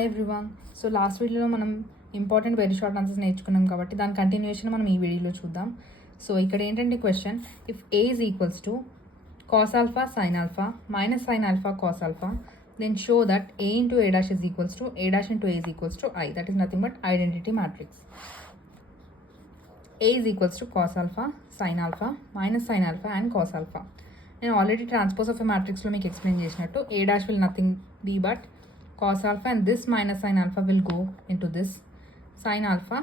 Hi everyone. So last వీడియోలో మనం important very short answers నేర్చుకున్నాం కాబట్టి దాని కంటిన్యూషన్ మనం ఈ వీడియోలో చూద్దాం. సో ఇక్కడ ఏంటంటే question, if A is equals to cos alpha sine alpha minus sine alpha cos alpha, then show that a into a dash is equals to a dash into a is equals to I. That is nothing but identity matrix. A is equals to cos alpha sin alpha minus sin alpha and cos alpha. నేను already transpose of a మ్యాట్రిక్స్లో మీకు ఎక్స్ప్లెయిన్ చేసినట్టు a dash will nothing be but cos alpha and this minus sin alpha will go into this sin alpha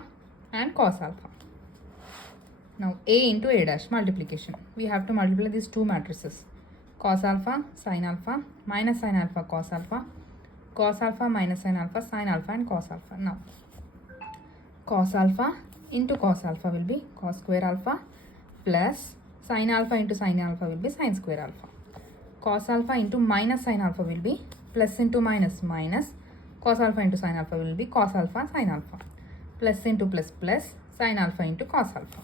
and cos alpha. Now a into a dash multiplication. We have to multiply these two matrices. Cos alpha sin alpha minus sin alpha cos alpha minus sin alpha and cos alpha. Now cos alpha into cos alpha will be cos square alpha plus sin alpha into sin alpha will be sin square alpha. Cos alpha into minus sin alpha will be plus into minus minus. Cos alpha into sin alpha will be cos alpha sin alpha. Plus into plus plus sin alpha into cos alpha.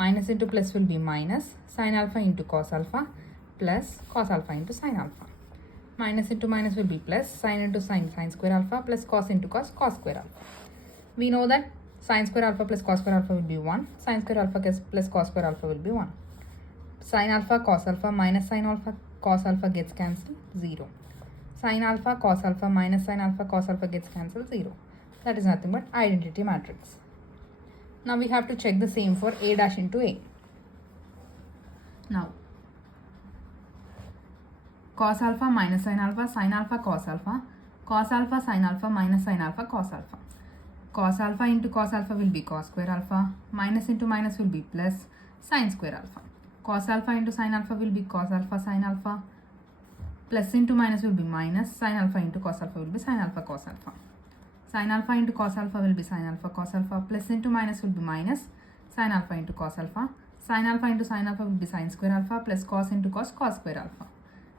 Minus into plus will be minus sin alpha into cos alpha plus cos alpha into sin alpha. Minus into minus will be plus sin into sin square alpha plus cos into cos square alpha. We know that sin square alpha plus cos square alpha will be 1. Sin square alpha plus cos square alpha will be 1. Sin alpha cos alpha minus sin alpha cos alpha gets cancelled, 0. Sin alpha cos alpha minus sin alpha cos alpha gets cancelled, 0. That is nothing but identity matrix. Now we have to check the same for a dash into a. Now cos alpha minus sin alpha cos alpha sin alpha minus sin alpha cos alpha. Cos alpha into cos alpha will be cos square alpha, minus into minus will be plus sin square alpha. Cos alpha into sin alpha will be cos alpha sin alpha, plus into minus will be minus sin alpha into cos alpha will be sin alpha cos alpha. Sin alpha into cos alpha will be sin alpha cos alpha, plus into minus will be minus sin alpha into cos alpha. Sin alpha into sin alpha will be sin square alpha plus cos into cos square alpha.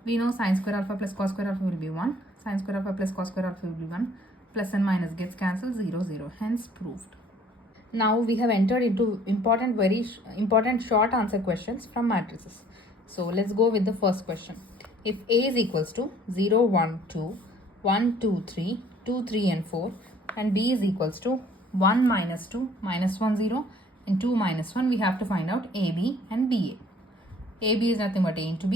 We know sin square alpha plus cos square alpha will be 1. Sin square alpha plus cos square alpha will be 1. Plus and minus gets cancelled, 0, 0. Hence proved. Now we have entered into very important short answer questions from matrices. So let's go with the first question. If A is equals to 0, 1, 2, 1, 2, 3, 2, 3 and 4, and B is equals to 1, minus 2, minus 1, 0, and 2, minus 1, we have to find out AB and BA. AB is nothing but A into B,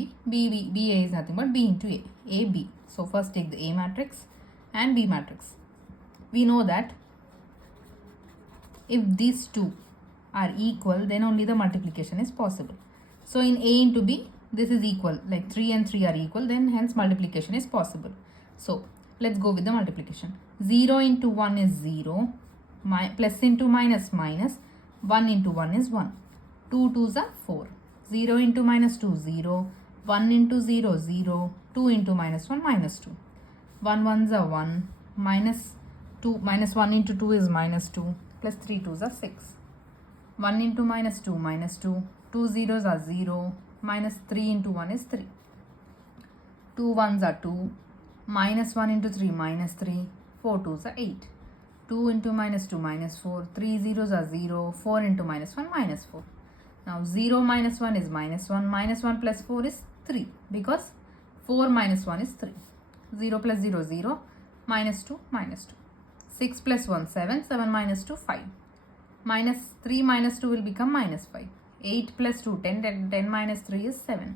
BA is nothing but B into A, AB. So first take the A matrix and B matrix. We know that if these two are equal, then only the multiplication is possible. So in A into B, this is equal, like 3 and 3 are equal, then hence multiplication is possible. So let's go with the multiplication. 0 into 1 is 0, plus into minus minus, 1 into 1 is 1. 2 2s are 4. 0 into minus 2, 0. 1 into 0, 0. 2 into minus 1, minus 2. 1 1s are 1. Minus 1 into 2 is minus 2. Plus 3 2s are 6. 1 into minus 2, minus 2. 2 zeros are 0. Minus 3 into 1 is 3. 2 1s are 2. Minus 1 into 3, minus 3. 4 2s are 8. 2 into minus 2, minus 4. 3 zeros are 0. 4 into minus 1, minus 4. Now 0 minus 1 is minus 1. Minus 1 plus 4 is 3. Because 4 minus 1 is 3. 0 plus 0, 0. Minus 2, minus 2. 6 plus 1, 7. 7 minus 2, 5. Minus 3 minus 2 will become minus 5. 8 plus 2, 10. 10 minus 3 is 7.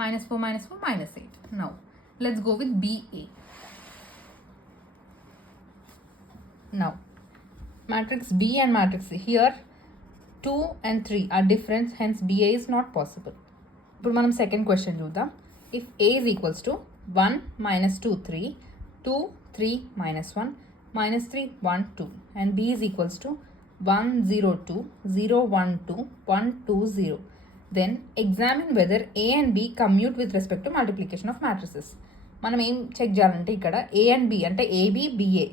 Minus 4 minus 4, minus 8. Now, let's go with BA. Now, matrix B and matrix A. Here, 2 and 3 are different. Hence, BA is not possible. But we second question. If A is equals to 1, minus 2, 3. 2, 3, minus 1. Minus 3, 1, 2. And B is equals to 1, 0, 2, 0, 1, 2, 1, 2, 0. Then examine whether A and B commute with respect to multiplication of matrices. మనం ఏం చెక్ చేయాలంటే ఇక్కడ A and B అంటే AB, BA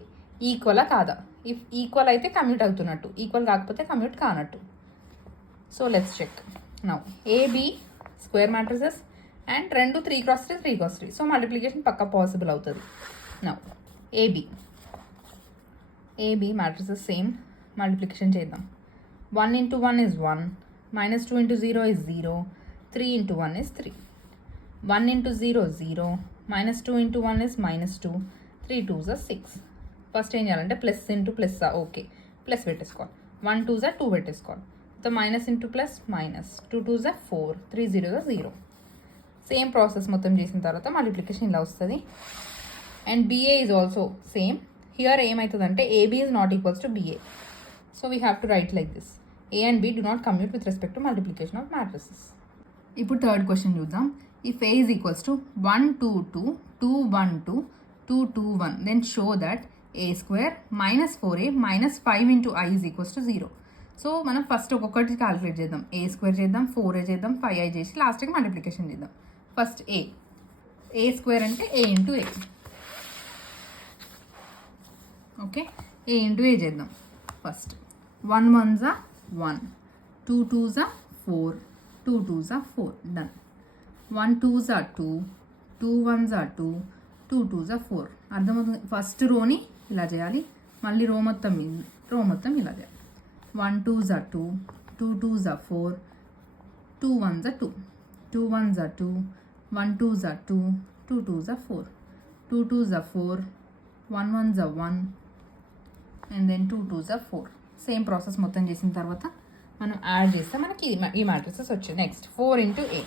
ఈక్వలా కాదా? If equal అయితే commute అవుతున్నట్టు, equal కాకపోతే కమ్యూట్ కానట్టు. So let's check. Now AB square matrices and 2 3 x 3 3 x 3. So multiplication పక్కా పాసిబుల్ అవుతుంది. Now AB matrices same multiplication చేద్దాం. 1 into 1 is 1, minus 2 into 0 is 0, 3 into 1 is 3. 1 into 0 is 0, minus 2 into 1 is minus 2, 3 2s are 6. First ఏం చేయాలంటే plus into plus okay plus పెట్టేసుకోవాలి 1 2 2 పెట్టేసుకోవాలి so minus into plus minus 2 2 4 3 0 0 same process మొత్తం చేసిన తర్వాత మల్టిప్లికేషన్ ఇలా వస్తుంది and BA is also same here ఏమవుతుందంటే AB is not equals to BA so we have to write like this A and B do not commute with respect to multiplication of matrices. ఇప్పుడు third question చూద్దాం. If A is equals to 1 2 2 2 1 2 2 2 1 then show that A square minus 4a minus 5 into I is equals to 0. So మనం first ఒక్కొక్కటి calculate చేద్దాం. A square చేద్దాం, 4a చేద్దాం, 5i చేసి లాస్ట్కి మల్టిప్లికేషన్ చేద్దాం. ఫస్ట్ ఏ స్క్వేర్ అంటే ఏ ఇంటూ ఏ. ఓకే, ఏ ఇంటూ ఏ చేద్దాం. ఫస్ట్ 1 1 1 2 2 4 2 2 4 డన్. 1 2 2 2 1 2 2 2 4 అర్థమవుతుంది. ఫస్ట్ రోని ఇలా చేయాలి, మళ్ళీ రో మొత్తం ఇలా చేయాలి. 1 2 2 2 2 4 2 1 2 2 1 2 1 2 2 2 2 4 2 2 4 1 1 1 అండ్ దెన్ 2 2 4. సేమ్ ప్రాసెస్ మొత్తం చేసిన తర్వాత మనం యాడ్ చేస్తే మనకి ఈ మ్యాట్రిసెస్ వచ్చాయి. నెక్స్ట్ 4 ఇంటూ ఏ.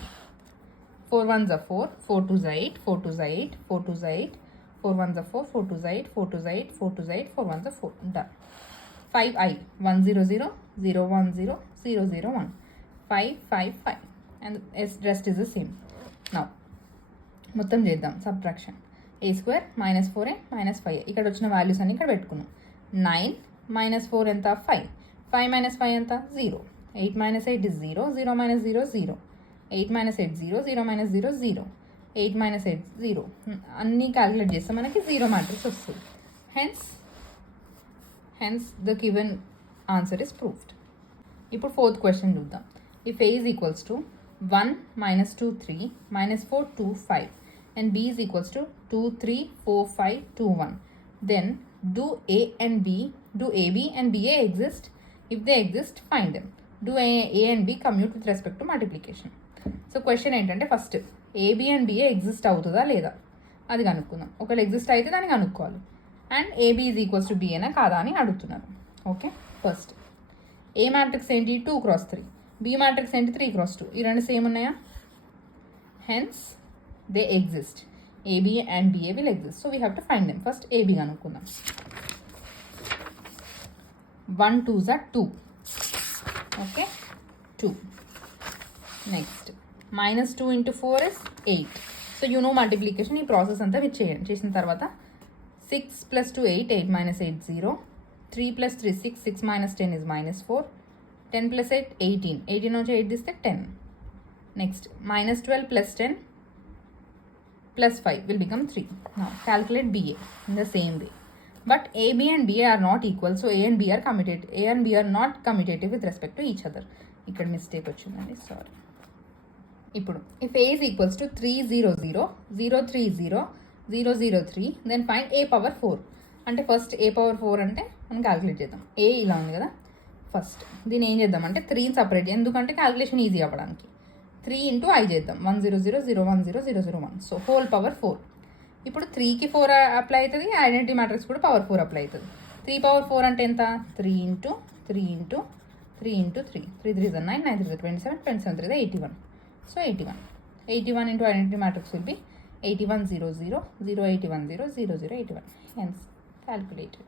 4 1 4 4 2 8 4 2 8 4 2 8 4 1 4 4 2 8 4 2 8 4 2 8 4 1 4 done. 5i 1 0 0 0 1 0 0 0 1 5 5 5 and rest is the same. Now మొత్తం చేద్దాం subtraction. A square minus 4a minus 5a ఇక్కడ వచ్చిన వాల్యూస్ అన్ని ఇక్కడ పెట్టుకున్నాం. 9 మైనస్ 4 ఎంత 5 5 మైనస్ 5 ఎంత 0 8 మైనస్ 8 ఇస్ 0 0 మైనస్ 0 0 8 మైనస్ 8 0 0 మైనస్ 0 0 8 మైనస్ 8 0 అన్నీ క్యాలిక్యులేట్ చేస్తే మనకి 0 మ్యాట్రిక్స్ వస్తుంది. Hence the given answer is proved. ఇప్పుడు ఫోర్త్ క్వశ్చన్ చూద్దాం. If A is equals to 1 మైనస్ 2 3 మైనస్ 4 2 5 and b is equals to 2 3 4 5 2 1 then do a and ba exist? If they exist, find them. Do a and b commute with respect to multiplication? So question ఏంటంటే first AB and BA exist అవుతుందా లేదా అది కనుక్కుందాం. ఒకవేళ exist అయితే దాన్ని కనుక్కోవాలి. And AB is equals to బిఏనా కాదా అని అడుగుతున్నారు. ఓకే, ఫస్ట్ ఏ మ్యాట్రిక్స్ ఏంటి 2 x 3, బి మ్యాట్రిక్స్ ఏంటి 3 x 2. ఈ రెండు సేమ్ ఉన్నాయా? Hence they exist. AB and BA will exist. So we have to find them. First AB కనుక్కుందాం. 1 2 2. Okay, 2. Next minus 2 into 4 is 8. So you know multiplication. ఈ ప్రాసెస్ అంతా మీరు చేయండి. చేసిన తర్వాత 6 + 2 8 8 - 8 0 3 + 3 6 6 - 10 is -4 10 + 8 18 18 నుంచి 8 తీస్తే 10. నెక్స్ట్ -12 + 10 + 5 will become 3. Now calculate BA in the same way. But AB and BA are not equal, so A and B are not commutative with respect to each other. ఇక్కడ మిస్టేక్ వచ్చిందండి, సారీ. ఇప్పుడు if A is equals to 3 0 0 0 3 0 0 0 3 then find A power 4. అంటే first A power 4 అంటే మనం క్యాలిక్యులేట్ చేద్దాం. A ఇలా ఉంది కదా, ఫస్ట్ దీన్ని ఏం చేద్దాం అంటే 3ని సపరేట్, ఎందుకంటే క్యాలిక్యులేషన్ ఈజీ అవ్వడానికి 3 ఇంటూ ఐ చేద్దాం. 1 0 0 0 1 0 0 0 1 సో హోల్ పవర్ 4. ఇప్పుడు 3కి 4 అప్లై అవుతుంది, ఐడెంటిటీ మ్యాట్రిక్స్ కూడా పవర్ 4 అప్లై అవుతుంది. 3 power 4 అంటే ఎంత? 3 ఇంటూ 3 ఇంటూ 3 ఇంటూ 3 3 3 9 9 3 27 27 3 81. సో 81 into identity matrix will be 81 0 0 0 81 0 0 0 81. Hence calculated.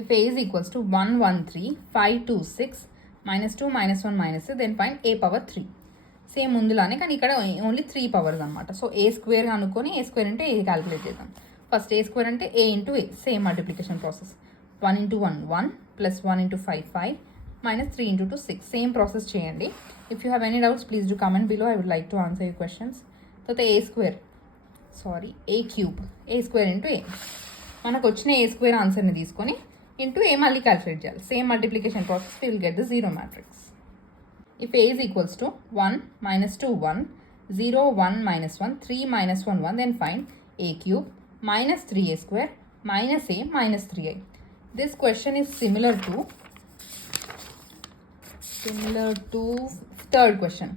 If A is equals to 1 1 3 5 2 6 -2 -1 -6 then find A power 3. Same ముందులానే కానీ ఇక్కడ ఓన్లీ 3 పవర్స్ అనమాట. సో ఏ స్క్వేర్ అనుకొని ఏ స్క్వేర్ అంటే ఏ క్యాలిక్యులేట్ చేద్దాం. ఫస్ట్ ఏ స్క్వేర్ అంటే A into A, same multiplication process. 1 into 1 1 plus 1 into 5 5 minus 3 into 2 6. Same process చేయండి. If you have any doubts please do comment below. I would like to answer you questions. తర్వాత A cube A square into ఏ, మనకు వచ్చిన ఏ స్క్వేర్ ఆన్సర్ని తీసుకొని ఇంటూ ఏ మళ్ళీ క్యాలిక్యులేట్ చేయాలి. Same multiplication process will get the zero matrix. If A is equals to 1 -2 1 0 1 -1 3 -1 1 then find A cube minus 3A square minus A minus 3I. This question is similar to third question.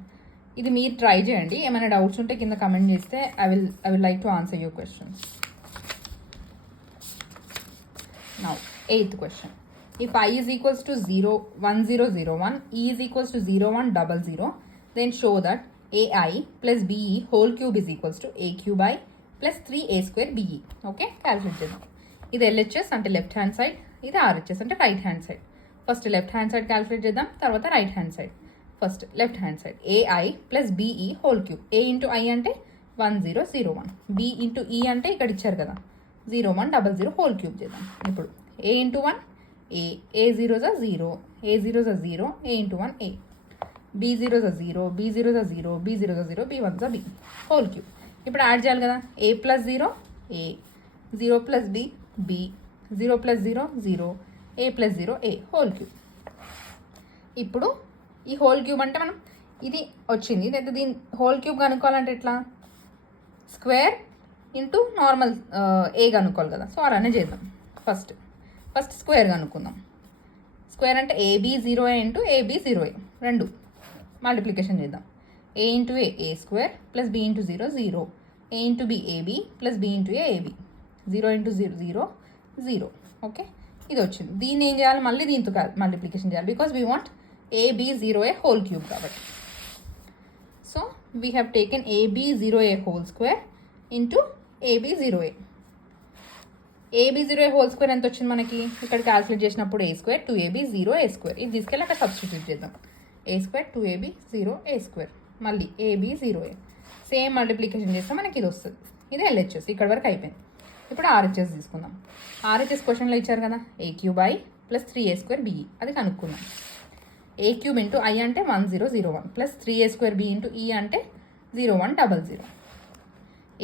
ఇది మీరు ట్రై చేయండి. ఏమైనా డౌట్స్ ఉంటే కింద కమెంట్ చేస్తే I will like to answer your questions. Now, 8th question. If I is equals to 0, 1, 0, 0, 1, E is equals to 0, 1, 0, 0, then show that AI plus BE whole cube is equals to A cube I plus 3A square BE. Okay, calculate చేద్దాం. ఇది LHS అంటే left hand side, ఇది RHS అంటే right hand side. First left hand side calculate చేద్దాం, తర్వాత right hand side. First left hand side AI plus BE whole cube. A into I అంటే 1, 0, 0, 1. B into E అంటే ఇక్కడ ఇచ్చారు కదా 0, 1, 0, 0 హోల్ క్యూబ్ చేద్దాం. ఇప్పుడు A ఇంటూ 1 A 0 is 0, A 0 is 0, A into 1 A. B 0 is 0, B 0 is 0, B 0 is 0, B 1 is B. Whole cube. ఇప్పుడు యాడ్ చేయాలి కదా, A ప్లస్ 0 A, 0 ప్లస్ B B, 0 ప్లస్ 0 0, A plus 0 A whole cube. ఇప్పుడు ఈ హోల్ క్యూబ్ అంటే మనం ఇది వచ్చింది, అయితే దీని హోల్ క్యూబ్ కనుక్కోవాలంటే ఎట్లా, స్క్వేర్ ఇంటూ నార్మల్ ఏ కనుక్కోవాలి కదా. సో అలానే చేద్దాం. ఫస్ట్ స్క్వేర్ కనుక్కుందాం. స్క్వేర్ అంటే AB 0A into AB 0A, రెండు మల్టిప్లికేషన్ చేద్దాం. A into A square plus B into 0 0, A into B AB plus B into AB, 0 into 0 0. Okay, ఇది వచ్చింది. దీన్ని ఏం చేయాలి, మళ్ళీ దీంతో మల్టిప్లికేషన్ చేయాలి, because we want AB 0A whole cube కాబట్టి. So we have taken AB 0A whole square into AB 0A. AB 0A whole square ఎంత వచ్చింది మనకి, ఇక్కడ క్యాల్కులేట్ చేసినప్పుడు A square 2AB 0A square. ఇది తీసుకెళ్ళి అక్కడ సబ్స్టిట్యూట్ చేద్దాం. A square 2AB 0A square, మళ్ళీ AB 0A. సేమ్ మల్టిప్లికేషన్ చేస్తే మనకి ఇది వస్తుంది. ఇది LHS, ఇక్కడ వరకు అయిపోయింది. ఇప్పుడు RHS తీసుకుందాం. RHS క్వశ్చన్లో ఇచ్చారు కదా, A cube I plus 3A square BE, అది కనుక్కుందాం. A క్యూబ్ ఇంటూ I అంటే 1, 0, 0, 1 plus 3A square B into E అంటే 0, 1, 0, 0.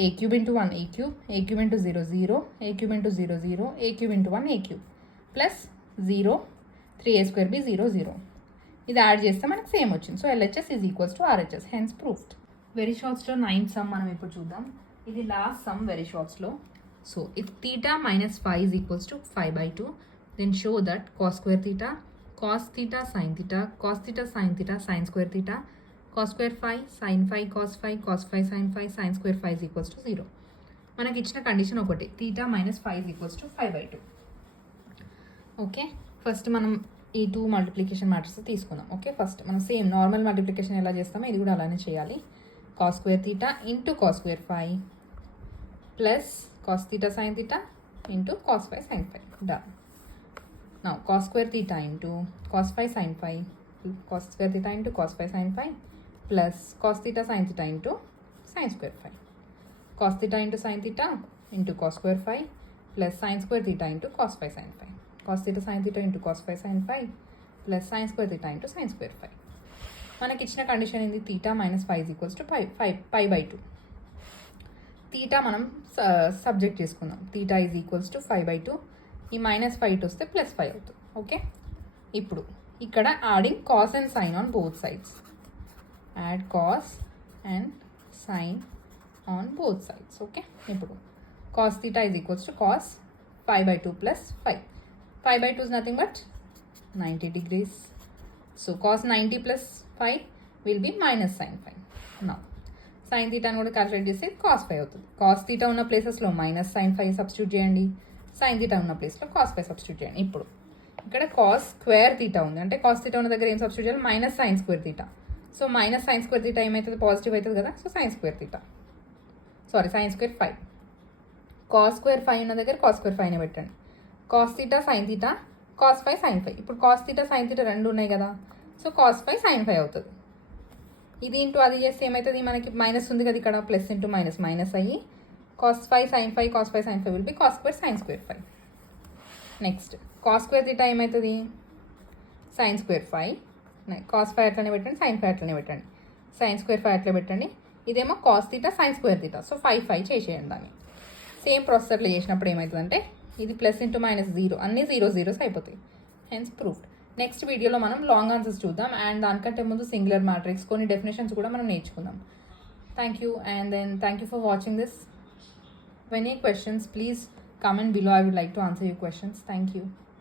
A cube into 1 A cube, A cube into 0 0, A cube into 0 0, A cube into 1 A cube plus 0, 3A square B 0 0. ఇది యాడ్ చేస్తే మనకు same వచ్చింది. So LHS is equals to RHS, hence proved. Very షార్ట్స్లో 9th sum మనం ఇప్పుడు చూద్దాం. ఇది last sum very షార్ట్స్లో. So if theta minus 5 is equals to 5/2, then show that cos square theta, cos theta sin theta, cos theta sin theta, sin square theta, cos square 5, sin 5, cos 5, cos 5, sin 5, sin square 5 is equals to 0. మనకి ఇచ్చిన కండిషన్ ఒకటి, theta minus 5 is equals to 5/2. Okay, first మనం ఈ 2 multiplication matrix తీసుకుందాం. Okay, first మనం same normal multiplication ఎలా చేస్తామో ఇది కూడా అలానే చేయాలి. cos square theta into cos square 5 plus cos theta sin theta into cos 5 sin 5. Done. Now cos square theta into cos 5 sin 5, cos square theta into cos 5 sin 5 plus cos theta sin theta into sin square 5, cos theta into sin theta into cos square 5 plus sin square theta into cos 5 sin 5, cos theta sin theta into cos 5 sin 5 plus sin square theta into sin square 5. మనకి ఇచ్చిన కండిషన్ ఏంది, theta minus 5 is equals to pi/2. theta మనం సబ్జెక్ట్ చేసుకుందాం. theta is equals to 5/2, ఈ మైనస్ 5 వస్తే ప్లస్ 5 అవుతుంది. ఓకే, ఇప్పుడు ఇక్కడ adding cos and sin on both sides. Add cos and sin on both sides. Okay, ఇప్పుడు cos theta is equals to cos 5/2 plus 5. 5/2 is nothing but 90 degrees. So cos 90 plus 5 will be minus sin 5. Now sin theta అని కూడా క్యాల్కులేట్ చేస్తే cos 5 అవుతుంది. cos theta ఉన్న ప్లేసెస్లో minus sin 5 సబ్స్టిట్యూట్ చేయండి, sin theta ఉన్న ప్లేస్లో cos 5 సబ్స్టిట్యూట్ చేయండి. ఇప్పుడు ఇక్కడ cos స్క్వేర్ theta ఉంది, అంటే cos theta ఉన్న దగ్గర ఏం సబ్స్టిట్యూట్ చేయాలి, minus sin square theta. So minus sin square theta ఏమవుతుంది, పాజిటివ్ అవుతుంది కదా. So sin square theta, sorry sin square 5, cos square 5 ఉన్న దగ్గర cos స్క్వేర్ 5నే పెట్టండి. cos theta sin theta, cos 5 sin 5. ఇప్పుడు cos theta sin theta రెండు ఉన్నాయి కదా, సో cos 5 sin 5 అవుతుంది. ఇది ఇంటూ అది చేస్తే ఏమవుతుంది, మనకి మైనస్ ఉంది కదా ఇక్కడ, ప్లస్ ఇంటూ మైనస్ మైనస్ అయ్యి cos 5 sin 5, cos 5 sin 5 will be cos square sin square 5. Next cos square theta ఏమవుతుంది, sin స్క్వేర్ 5, cos 5 అట్లనే పెట్టండి, sin 5 అట్లనే పెట్టండి, sin స్క్వేర్ 5 అట్లా పెట్టండి. ఇదేమో cos theta sin square theta, so 5 చేసేయండి దాన్ని. సేమ్ ప్రాసెసర్లో చేసినప్పుడు ఏమవుతుందంటే ఇది ప్లస్ ఇంటూ మైనస్ 0, అన్నీ 0 0s అయిపోతాయి, హెన్స్ ప్రూఫ్డ్. నెక్స్ట్ వీడియోలో మనం లాంగ్ ఆన్సర్స్ చూద్దాం, అండ్ దానికంటే ముందు సింగులర్ మ్యాట్రిక్స్ కొన్ని డెఫినేషన్స్ కూడా మనం నేర్చుకుందాం. Thank you, and then thank you for watching this. Any questions, please comment below. I would like to answer your questions. Thank you.